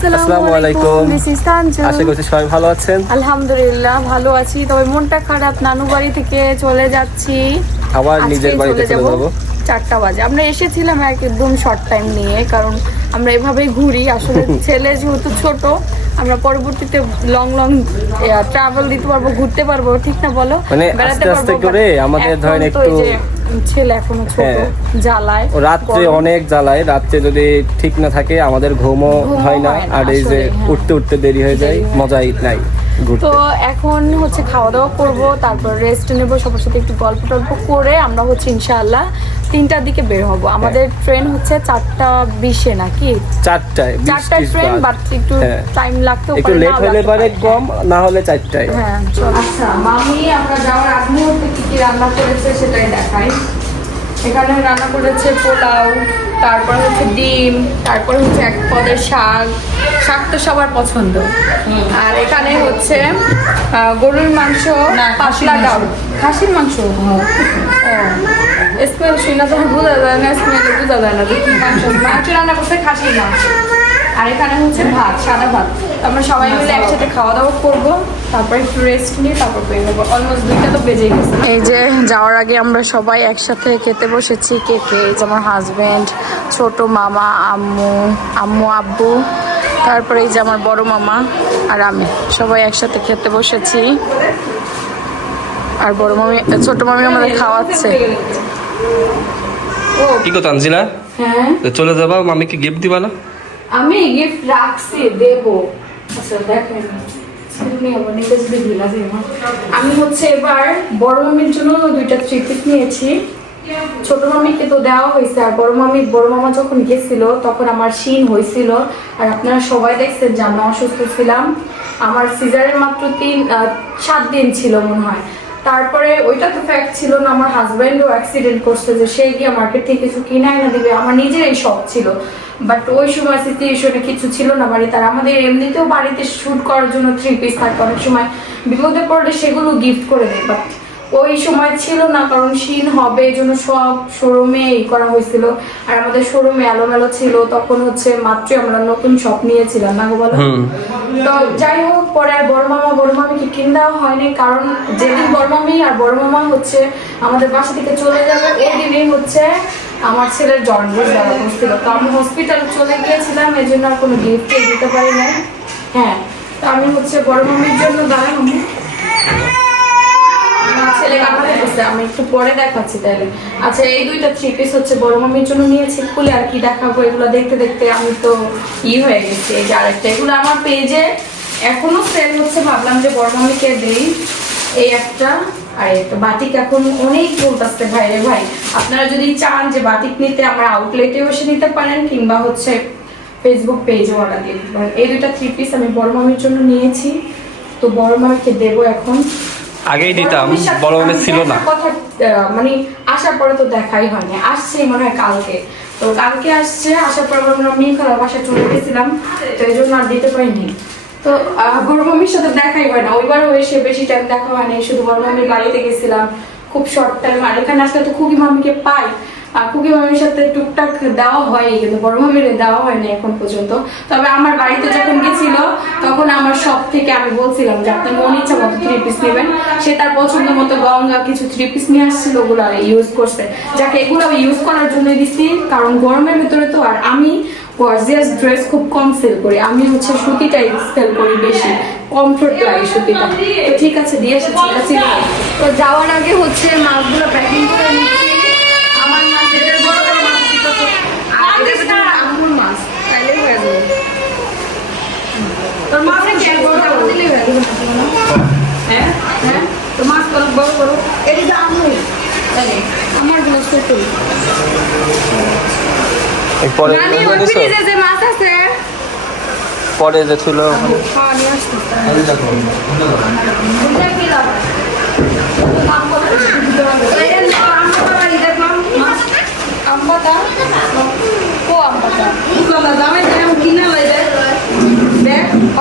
আসসালামু আলাইকুম। This is Tanju আশা করছি সবাই ভালো আছেন। আলহামদুলিল্লাহ ভালো আছি। তবে মনটা খারাপ নানু বাড়ি থেকে চলে যাচ্ছি। আবার নিজের বাড়িতে চলে যাব চারটা বাজে। আমরা এসেছিলাম একদম শর্ট টাইম নিয়ে কারণ আমরা এভাবেই ঘুরি। আসলে ছেলে যেহেতু ছোট আমরা পরবর্তীতে লং লং ট্রাভেল দিতে পারব ঘুরতে পারব। ঠিক না বলো? মানে বেড়াতে আস্তে আস্তে করে আমাদের ধরেন একটু- ছেলে এখনও ছোট হ্যাঁ। জ্বালায় রাত্রে অনেক জ্বালায় রাত্রে যদি ঠিক না থাকে আমাদের ঘুমও হয় না আর এই যে হ্যাঁ। উঠতে উঠতে দেরি হয়ে যায় মজাই নাই তো এখন হচ্ছে খাওয়া দাওয়া করব তারপর রেস্ট নেব সবার সাথে একটু গল্প টল্প করে আমরা হচ্ছে ইনশাআল্লাহ তিনটার দিকে বের হব। আমাদের ট্রেন হচ্ছে চারটা বিশে নাকি? চারটায় চারটায় ট্রেন বাট একটু হ্যাঁ। টাইম লাগতেও একটু লেট হলে পারে। কম না হলে চারটায়। হ্যাঁ আচ্ছা মামি আমরা যাওয়ার আগ মুহূর্তে কি কি রান্না করেছে সেটাই দেখাই। এখানে রান্না করেছে পোলাও তারপর হচ্ছে ডিম তারপর হচ্ছে এক পদের শাক। শাক তো সবার পছন্দ। আর এখানে হচ্ছে গরুর মাংস পাতলা ডাল। খাসির মাংস? স্মেল শুনে তো বোঝা যায়, না স্মেলে বোঝা যায় না যে কি রান্না করছে খাসির মাংস। আর এখানে হচ্ছে ভাত, সাদা ভাত। আমরা সবাই মিলে একসাথে খাওয়া দাওয়া করব, তারপর একটু রেস্ট নিয়ে তারপর বের হব। অলমোস্ট দুইটা তো বেজেই গেছে। এই যে যাওয়ার আগে আমরা সবাই একসাথে খেতে বসেছি, কে কে? এই যে আমার হাজবেন্ড ছোট মামা, আম্মু আম্মু, আব্বু, তারপরে এই যে আমার বড় মামা আর আমি। সবাই একসাথে খেতে বসেছি। আর বড় মামি ছোট মামি আমাদের খাওয়াচ্ছে। কি কথা আনছিলা হ্যাঁ? চলে যাবা মামিকে গিফট দিবা না? আমি গিফট রাখছি দেব। আচ্ছা দেখেন। আমি হচ্ছে এবার বড় মামির জন্য দুইটা থ্রি পিস নিয়েছি। ছোট মামিকে তো দেওয়া হয়েছে আর বড় মামি বড় মামা যখন গেছিল তখন আমার শিন হয়েছিল। আর আপনারা সবাই দেখছেন যে আমরা অসুস্থ ছিলাম। আমার সিজারের মাত্র তিন সাত দিন ছিল মনে হয়। তারপরে ওইটা তো ফ্যাক্ট ছিল না, আমার হাজব্যান্ডও অ্যাক্সিডেন্ট করছে যে সে গিয়ে মার্কেট থেকে কিছু কিনে না দিবে। আমার নিজের এই শখ ছিল। বাট ওই সময় সিচুয়েশনে কিছু ছিল না বাড়িতে। আর আমাদের এমনিতেও বাড়িতে শ্যুট করার জন্য থ্রি পিস থাকে অনেক সময়। বিপদে পড়লে সেগুলো গিফট করে দেয় বাট ওই সময় ছিল না কারণ শিন হবে এই জন্য সব শোরুমে এই করা হয়েছিল। আর আমাদের শোরুমে এলোমেলো ছিল তখন হচ্ছে মাত্রই আমরা নতুন শপ নিয়েছিলাম না বলো? তো যাই হোক পরে আর বড় মামা বড় মামিকে কিনে দেওয়া হয়নি কারণ যেদিন বড় মামি আর বড় মামা হচ্ছে আমাদের বাসা থেকে চলে যাবে ওই দিনই হচ্ছে আমার ছেলের জন্ডিস দেওয়া হচ্ছিল। তো আমি হসপিটাল চলে গিয়েছিলাম এই জন্য আর কোনো গিফট দিতে পারি নাই। হ্যাঁ তো আমি হচ্ছে বড় মামির জন্য দাঁড়াই ছেলে আমি একটু পরে দেখাচ্ছি তাহলে। আচ্ছা এই দুইটা থ্রি পিস হচ্ছে বড় মামির জন্য নিয়েছি, খুলে আর কি দেখাবো, এগুলো দেখতে দেখতে আমি তো ই হয়ে গেছি। এই যে আরেকটা, এগুলো আমার পেজে এখনও সেল হচ্ছে, ভাবলাম যে বড় মামিকে দেই। এই একটা, আর বাটিক এখন অনেক চলতেছে ভাই রে ভাই। আপনারা যদি চান যে বাটিক নিতে, আমরা আউটলেটেও এসে নিতে পারেন, কিংবা হচ্ছে ফেসবুক পেজে অর্ডার দিয়ে দিতে পারেন। এই দুইটা থ্রি পিস আমি বড় মামির জন্য নিয়েছি, তো বড় মামিকে দেবো এখন। আগেই দিতাম, বড় মনে ছিল না। মানে আসার পরে তো দেখাই হয়নি, আসছে মনে হয় কালকে। তো কালকে আসছে, আসার পর আমরা মিল বাসায় চলে গেছিলাম, তো এই জন্য আর দিতে পারিনি। তো মামির সাথে দেখাই হয় না, ওইবারও এসে বেশি টাইম দেখা হয়নি, শুধু মামির বাড়িতে গেছিলাম, খুব শর্ট টাইম আর এখানে আসলে তো খুবই মামিকে পাই খুবই মামির সাথে টুকটাক দেওয়া হয় কিন্তু বড় মামির দেওয়া হয়নি এখন পর্যন্ত। তবে আমার বাড়িতে যখন গেছিল, তখন আমার সব থেকে আমি বলছিলাম যে আপনি মন ইচ্ছা মতো থ্রি পিস নেবেন। সে তার পছন্দ মতো গঙ্গা কিছু থ্রি পিস নিয়ে আসছিল, ওগুলো ইউজ করছে। যাকে এগুলো ইউজ করার জন্য দিচ্ছি, কারণ গরমের ভিতরে তো, আর আমি গর্জিয়াস ড্রেস খুব কম সেল করি। আমি হচ্ছে সুতিটাই সেল করি বেশি কমফোর্ট লাগে সুতিটা। তো ঠিক আছে, দিয়ে এসেছি তো যাওয়ার আগে হচ্ছে মাছগুলো প্যাকিং করে নিচ্ছি আমার মাছ যেটা বড় বড় মাছ দিতে তো আর এটা হচ্ছে আঙুর মাছ তাইলে হয়ে যাবে তোর মাছ কি বড় বড় দিলে হয়ে যাবে হ্যাঁ হ্যাঁ তো মাছ করো বড় বড় এটা তো আঙুর তাই আমারগুলো ছোট পরে যে ছিল খাওয়া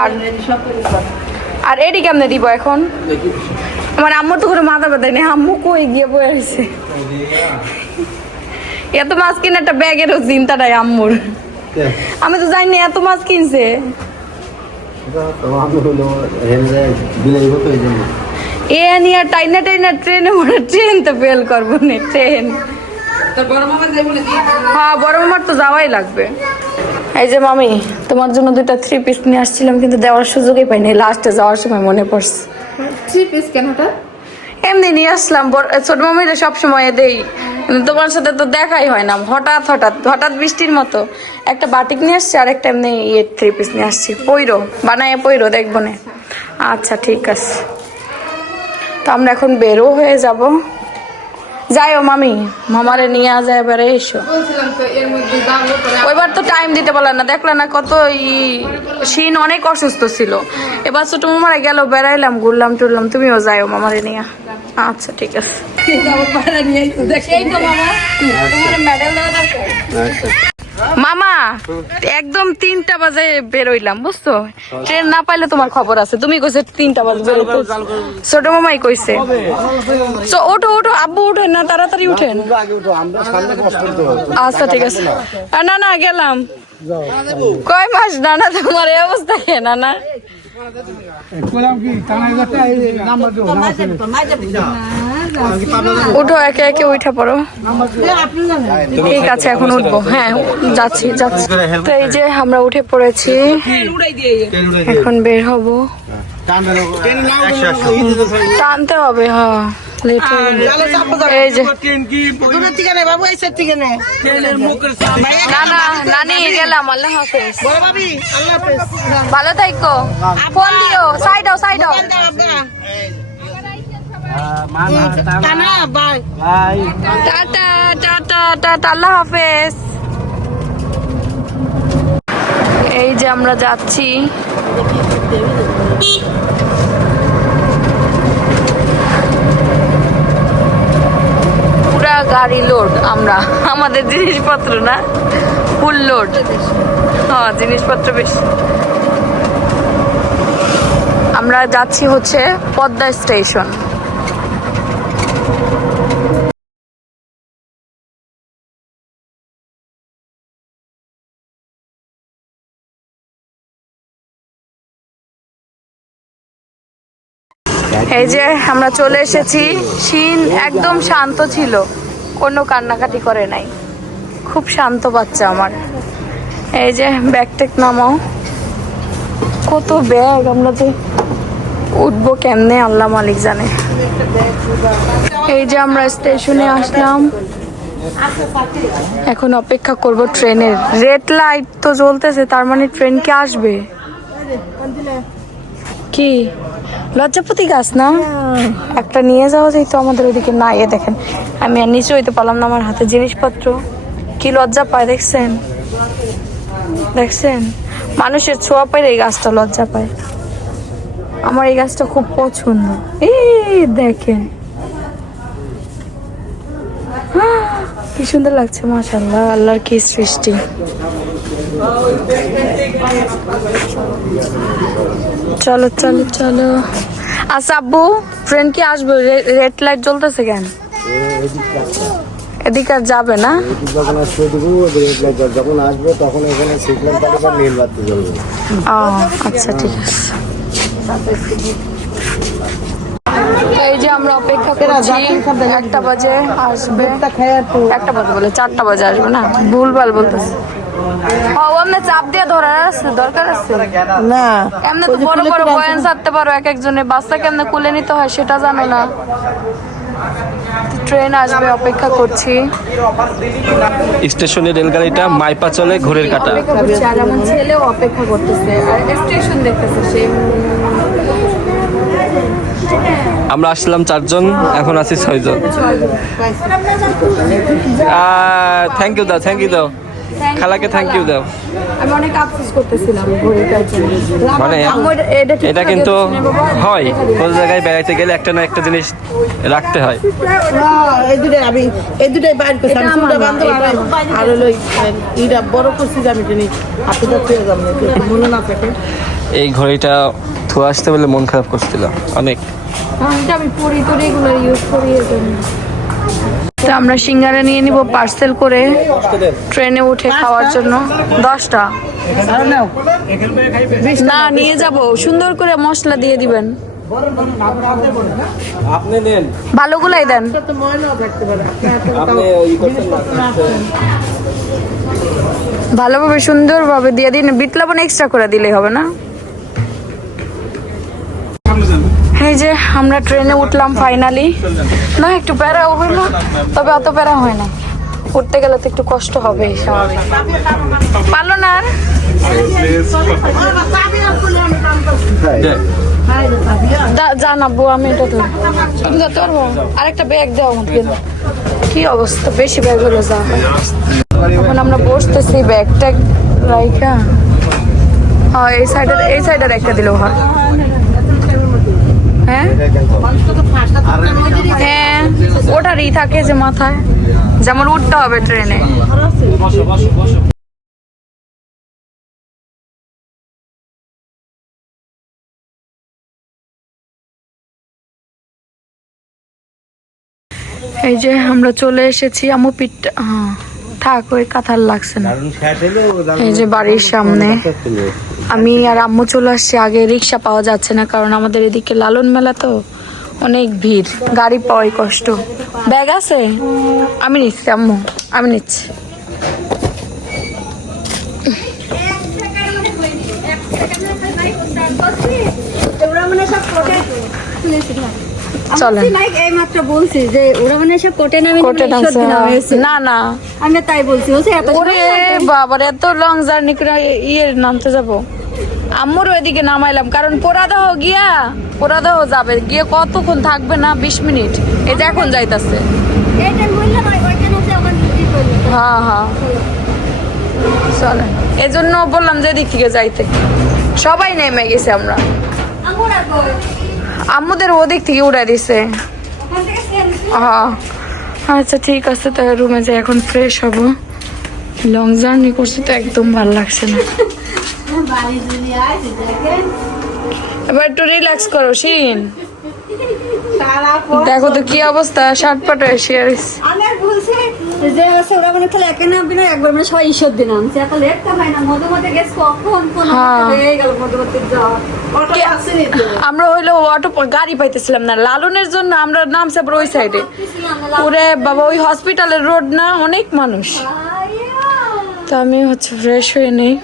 আর আর এডি কেমনে দিব এখন? আমার আম্মুর তো করে মাথা ব্যথা নেই আম্মু কই গিয়ে বয়ে আছে এত মাছ কিনে একটা ব্যাগেরও চিন্তা নাই আম্মুর। আমি তো জানি না এত মাছ কিনছে। এ নিয়ে টাইনা টাইনা ট্রেনে মনে ট্রেন তো ফেল করব না ট্রেন। হ্যাঁ বড় মামার তো যাওয়াই লাগবে। এই যে মামি তোমার জন্য দুইটা থ্রি পিস নিয়ে আসছিলাম কিন্তু দেওয়ার সুযোগই পাইনি। লাস্টে যাওয়ার সময় মনে পড়ছে। থ্রি পিস কেন ওটা এমনি নিয়ে আসলাম ছোট মামিরা সব সময় দেই। তোমার সাথে তো দেখাই হয় না। হঠাৎ হঠাৎ হঠাৎ বৃষ্টির মতো। একটা বাটিক নিয়ে আসছি আর একটা এমনি ইয়ে থ্রি পিস নিয়ে আসছি। পইরো বানায় পইরো দেখব না। আচ্ছা ঠিক আছে। তো আমরা এখন বেরো হয়ে যাব। যাইও মামি। মামারে নিয়ে যায় এবারে এসো। বলছিলাম তো এর মধ্যে যাব পরে ওইবার তো টাইম দিতে পারলাম না। দেখলাম না কত ই শিন অনেক অসুস্থ ছিল। এবার ছোট মামারা গেল বেড়াইলাম ঘুরলাম টুরলাম। তুমিও যাইও মামারে নিয়ে। আচ্ছা ঠিক আছে। মামা, একদম তিনটা বাজে বেরোইলাম, বুঝছ? ট্রেন না পাইলে তোমার খবর আছে। তুমি কইছে তিনটা বাজে বেরো ছোট মামাই কইছে। তো ওঠো ওঠো, আব্বু উঠেন না, তাড়াতাড়ি উঠেন। আচ্ছা ঠিক আছে। না না গেলাম। কয় মাস না না তোমার এই অবস্থা কেনা না উঠো একে একে উঠে পড়ো। ঠিক আছে এখন উঠবো। হ্যাঁ যাচ্ছি যাচ্ছি। তো এই যে আমরা উঠে পড়েছি। এখন বের হব। টানতে হবে হ্যাঁ হয়ে। এই যে। নানি গেলাম আল্লাহ হাফেজ। ভালো থাকো ফোন দিও সাইড হও সাইড হও টাটা টাটা টাটা আল্লাহ হাফেজ। এই যে আমরা যাচ্ছি পুরা গাড়ি লোড আমরা। আমাদের জিনিসপত্র না ফুল লোড হ্যাঁ জিনিসপত্র বেশি। আমরা যাচ্ছি হচ্ছে পদ্মা স্টেশন। এই যে আমরা চলে এসেছি শিন একদম শান্ত ছিল। কোনো কান্নাকাটি করে নাই। খুব শান্ত বাচ্চা আমার। এই যে ব্যাগ টেক নামাও। কত ব্যাগ, আমরা যে উঠবো কেমনে, আল্লাহ মালিক জানে। এই যে আমরা স্টেশনে আসলাম। এখন অপেক্ষা করব ট্রেনের। রেড লাইট তো জ্বলতেছে, তার মানে ট্রেন কি আসবে? কি? লজ্জাপতি গাছ না? একটা নিয়ে যাওয়া যায় তো আমাদের ওইদিকে। না, এ দেখেন, আমি আর নিচে হইতে পারলাম না আমার হাতে জিনিসপত্র। কি লজ্জা পায়, দেখছেন? দেখছেন? মানুষের ছোঁয়া পাইলে এই গাছটা লজ্জা পায়। আমার এই গাছটা খুব পছন্দ। এই দেখেন। কি সুন্দর লাগছে মাশাল্লাহ আল্লাহর কি সৃষ্টি। চলো চলো চলো। আচ্ছা আব্বু ফ্রেন্ড কি আসবে? রেড লাইট জ্বলতেছে কেন? এদিকে আর যাবে না? যখন আসবে দেবো রেড লাইট যখন আসবে তখন এখানে সিগন্যাল পাবে বা নীল বাতি জ্বলবে ও আচ্ছা ঠিক আছে। এই যে আমরা অপেক্ষা করছি একটা বাজে আসবে। একটা বাজে বলে চারটা বাজে আসবে না? ভুলভাল বলতেছে। এমনি চাপ দিয়ে ধরার আছে দরকার আছে? না। এমনি তো বড় বড় বয়ান ছাড়তে পারো এক একজনে বাচ্চা কেমনে কুলে নিতে হয় সেটা জানো না। ট্রেন আসবে অপেক্ষা করছি। স্টেশনে রেলগাড়িটা মাইপা চলে ঘুরের কাটা। আর আমার ছেলেও অপেক্ষা করতেছে আর স্টেশন দেখতেছে সে। আমরা আসলাম চারজন এখন আছি ছয়জন। থ্যাংক ইউ দাও থ্যাংক ইউ দাও খালাকে থ্যাংক ইউ দাও। আমি অনেক আফসোস করতেছিলাম ঘড়িটার জন্য। মানে এটা- এটা এটা কিন্তু? হয় কোন জায়গায় বেড়াইতে গেলে একটা না একটা জিনিস রাখতে হয়। এই দুটাই আমি এই দুটাই বাইর করছি। আমি চুলটা বান্ধব আর আর হলো এইটা বড় করছি যে আমি জানি হাতে তো পেয়ে যাব না। মনে না থাকে। এই ঘড়িটা ধোয়া আসতে বলে মন খারাপ করছিল অনেক। আমি পরি টরি এগুলো ইউজ করি এর জন্য। তো আমরা সিঙ্গারা নিয়ে নিব পার্সেল করে ট্রেনে উঠে খাওয়ার জন্য। দশটা। না নিয়ে যাব। সুন্দর করে মশলা দিয়ে দিবেন। ভালোগুলাই দেন। ভালোভাবে সুন্দরভাবে দিয়ে দিন। বিট লবণ এক্সট্রা করে দিলেই হবে না? এই যে আমরা ট্রেনে উঠলাম ফাইনালি না, একটু প্যারা হইল তবে অত প্যারা হয় না। উঠতে গেলে তো একটু কষ্ট হবে, স্বাভাবিক। পারল না আর? যান আমি এটা তো তুমি ধরতে পারব? আরেকটা ব্যাগ দাও আমাকে। কি অবস্থা? বেশি ব্যাগ হলে যা। এখন আমরা বসতেছি ব্যাগটা রাইখা। হ্যাঁ এই সাইডের এই সাইডের একটা দিলেও হয় হ্যাঁ? হ্যাঁ ওটারই থাকে যে মাথায়। যেমন উঠতে হবে ট্রেনে। এই যে আমরা চলে এসেছি আমু পিঠটা হ্যাঁ থাক ওই কাঁথার লাগছে না। এই যে বাড়ির সামনে। আমি আর আম্মু চলে আসছি, আগে রিক্সা পাওয়া যাচ্ছে না, কারণ আমাদের এদিকে লালন মেলা তো অনেক ভিড়, গাড়ি পাওয়াই কষ্ট। ব্যাগ আছে? আমি নিচ্ছি, আম্মু, আমি নিচ্ছি। ওরা কোটে শুনেছি না চলেন এই মাত্র বলছি যে ওরা মানে সব কোটে নামে কোটে ডান্স না না। আমি তাই বলছি এত ওরে বাবার এত লং জার্নি করে ইয়ে নামতে যাব। আম্মুর ওইদিকে নামাইলাম কারণ পোড়াদহ গিয়া পোড়াদহ যাবে। গিয়ে কতক্ষণ থাকবে না বিশ মিনিট? যে এখন যাইতাছে। হ্যাঁ হ্যাঁ চলেন। এজন্য বললাম যে এদিক থেকে যাইতে। সবাই নেমে গেছে আমরা। আম্মুদের ওদিক থেকে উড়াই দিছে। আচ্ছা ঠিক আছে, তো রুমে যাই, এখন ফ্রেশ হব। লং জার্নি করছি তো, একদম ভালো লাগছে না। এবার একটু রিল্যাক্স করো, শিন। দেখো তো কি অবস্থা, শার্ট শেয়ার আর যে আছে ওরা মানে খালি একে নামবি না একবার মানে সবাই ঈশ্বর দিন আনছে এত লেটটা হয় না মধ্যে গেছ কখন কোন হ্যাঁ। হয়ে গেল মধ্যে যাওয়া। অটো আসেনি আমরা হইল অটো গাড়ি পাইতেছিলাম না লালনের জন্য আমরা নামছি আবার ওই সাইডে ওরে বাবা ওই হসপিটালের রোড না অনেক মানুষ। তো আমি হচ্ছে ফ্রেশ হয়ে নেই।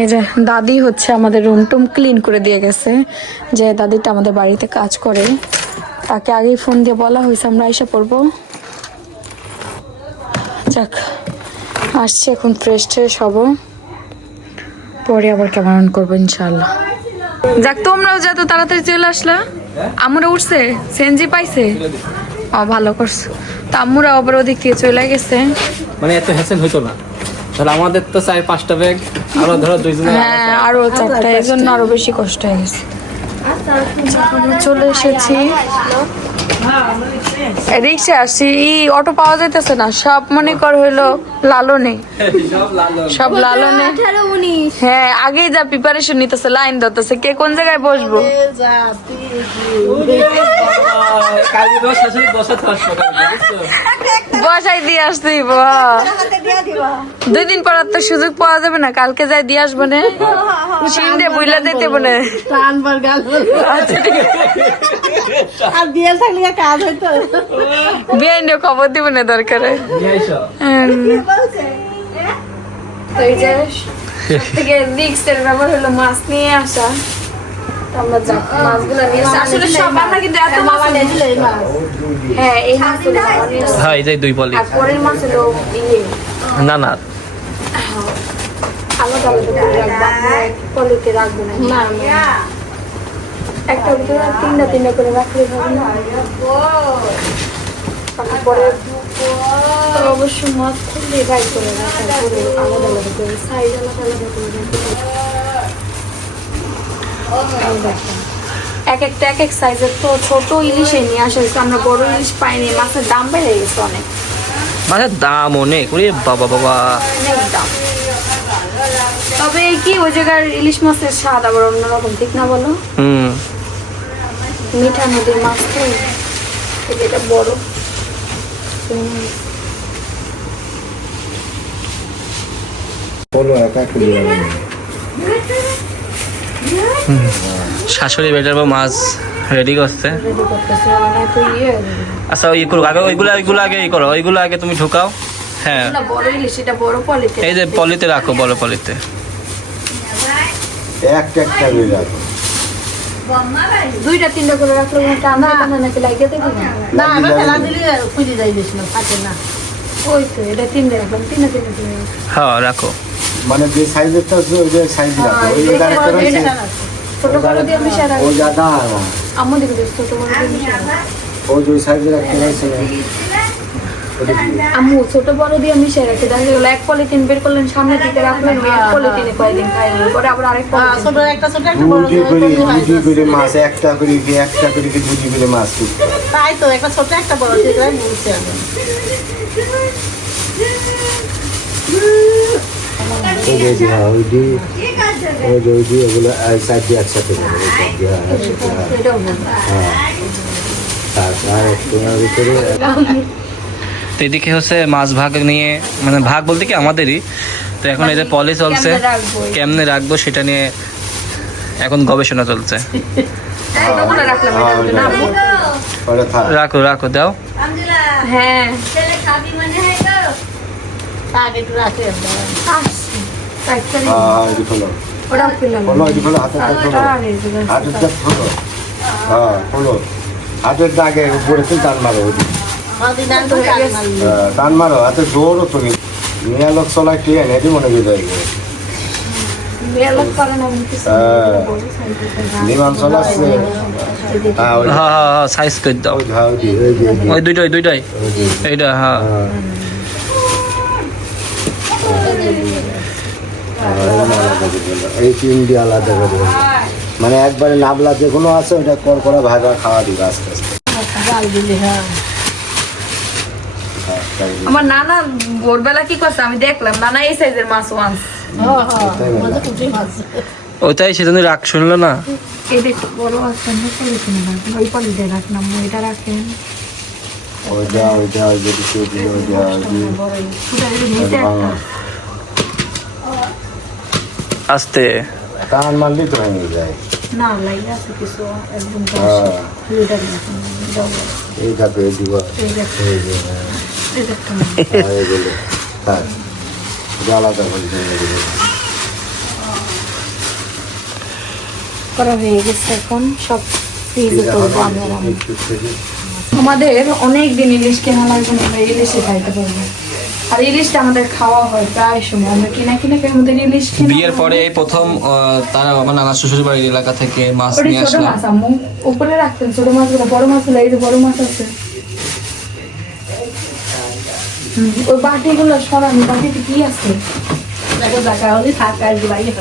এই যে দাদি হচ্ছে আমাদের রুম টুম ক্লিন করে দিয়ে গেছে। যে দাদিটা আমাদের বাড়িতে কাজ করে। তাকে আগেই ফোন দিয়ে বলা হয়েছে আমরা এসে পড়ব। যাক আসছে এখন ফ্রেশ ট্রেশ হব। পরে আবার কেমন করব ইনশাল্লাহ যাক তোমরাও যত তাড়াতাড়ি চলে আসলা। আমরা উঠছে? সেনজি পাইছে? ও ভালো করছ। তা আম্মুরা আবার ওদিক থেকে চলে গেছে। মানে এত হ্যাসেল হইতো না। তাহলে আমাদের তো চার পাঁচটা ব্যাগ আরও ধরো দুইজনে হ্যাঁ আরও চারটা এই জন্য আরও বেশি কষ্ট হয়ে গেছে। আমরা চলে এসেছি। রিক্সা আসছি। ই অটো পাওয়া যাইতেছে না সব মনে কর হইল লালনে। সব লালনে। হ্যাঁ আগেই যা প্রিপারেশন নিতেছে লাইন ধরতেছে কে কোন জায়গায় বসবো? কালকে তো শাশুড়ি বসাতে আসব বসাই দিয়ে আসতে। দুই দিন পর তো সুযোগ পাওয়া যাবে না কালকে যাই দিয়ে আসব না। সিন্ডে বুইলা দিতে বলে টানবার গাল আর বিয়ে খবর দিব না দরকারে। থেকে ব্যাপার হলো মাছ নিয়ে আসা। আমরা যাক মাছগুলো নিয়ে আসলে সব আমরা কিন্তু এত মাছ আনি- হ্যাঁ এই মাছগুলো। হ্যাঁ এই যে দুই পলি। আর পরের মাছ হলো ইয়ে। না না। আলাদা আলাদা করে রাখব। পলিতে রাখব না। একটা ভিতরে তিনটা তিনটা করে রাখলে হবে না। অবশ্য মদ খুললে গাই করে না তারপরে আলাদা আলাদা করে সাইজ আলাদা আলাদা করে রেখে দেখেন। এক একটা এক এক সাইজের তো ছোট ইলিশে নিয়ে আসা হয়েছে আমরা বড় ইলিশ পাইনি মাছের দাম বেড়ে গেছে অনেক। মাছের দাম অনেক ওরে বাবা বাবা। অনেক দাম। তবে কি ওই জায়গার ইলিশ মাছের স্বাদ আবার অন্যরকম ঠিক না বলো? হুম। মিঠা নদীর মাছ তো এটা বড়। বলো একা যাবেন। শাশুড়ি বেটার বা মাছ রেডি করছে। রেডি করতেছে তো ইয়ে আচ্ছা ওই করো আগে ওইগুলো ওইগুলো আগে ই করো। ওইগুলো আগে তুমি ঢুকাও। হ্যাঁ। এই যে পলিতে রাখো বড় পলিতে। করে রাখো। দুইটা তিনটা করে রাখলে টানা টানা নাকি লাগিয়ে দেখি না না ফেলা দিলে খুঁজে যাই বেশি না থাকে না। ওই তো এটা তিনটা রাখলাম তিনটা তিনটা তিনটা। হ্যাঁ রাখো। মানে যে সাইজেরটা আছে ওই যে সাইজ রাখো। ওই যে আরেকটা রয়েছে ছোট বড় দিয়ে আমি সারা ওই না। আম্মু দিকে দিস ছোট বড় দিয়ে মিশিয়ে রাখ। ওই যে ওই সাইজের একটা না আম্মু ছোট বড় দিয়ে মিশিয়ে রাখি দেখা গেলো এক পলিথিন বের করলেন সামনের দিকে রাখলেন ওই এক পলিথিনে কয়েকদিন খাইলেন পরে আবার আরেক হ্যাঁ, পলিথিন। ছোট একটা ছোট একটা বড় করে দুটি করে মাছ একটা করে কি একটা করে কি দুটি করে মাছ তাই তো একটা ছোট একটা বড় সেটাই বলছি আমি তো এদিকে হচ্ছে মাছ ভাগ নিয়ে মানে ভাগ বলতে কি আমাদেরই? তো এখন এদের পলি চলছে। কেমনে রাখব? সেটা নিয়ে এখন গবেষণা চলছে। রাখো রাখো, দাও। হ্যাঁ হাতের দাগ আরে, হাতের দাগ খোলো। হ্যাঁ খোলো। হাতের দাগে উপরে তুমি টান মারো টান। হ্যাঁ, টান মারো হাতে জোরও তুমি মেয়া লোক চলায় কে এনে মনে যায় মেয়ের লোক করে হ্যাঁ। সাইজ করে দাও। ওই হ্যাঁ, দুইটাই দুইটাই। এইটা হ্যাঁ হ্যাঁ। হ্যাঁ, এরকম আলাদা করে এই তিন দিয়ে আলাদা করে। মানে একবারে নাবলা যেগুলো আছে ওটা কর করে ভাজা খাওয়া দিবে আস্তে আস্তে। আমার নানা ভোরবেলা কি করছে? আমি দেখলাম নানা এই সাইজের মাছ ওয়ান্স। ওইটাই সেজন্য রাখ শুনলো না। এই দেখ বড় আছে না পলিথিনে রাখলাম ওই পলিথিনে রাখলাম এটা রাখেন। ওইটা ওইটা ওই যে কিছু দিলে ওইটা ওই যে ওটা যদি নিচে একটা আস্তে। টান মারলি তো ভেঙে যায় না লাগে আছে কিছু একদম হ্যাঁ। দিব এই করে গেছে এখন সব ফ্রিজে আমরা। আমাদের অনেক দিন ইলিশ কেনা লাগবে না ইলিশে খাইতে পারব। আর ইলিশটা আমাদের খাওয়া হয় প্রায় সময়। আমরা কিনা কিনা কেন আমাদের ইলিশ কিনা বিয়ের পরে এই প্রথম তারা আমার নানা শ্বশুর বাড়ির এলাকা থেকে মাছ নিয়ে ছোট মাছ আম্মু উপরে রাখতেন ছোট মাছগুলো বড় মাছগুলো এই যে বড় মাছ আছে। ওই বাটিগুলো সরানি বাটিতে কি আছে? দেখো, দেখা হলে থাকা বাইরে।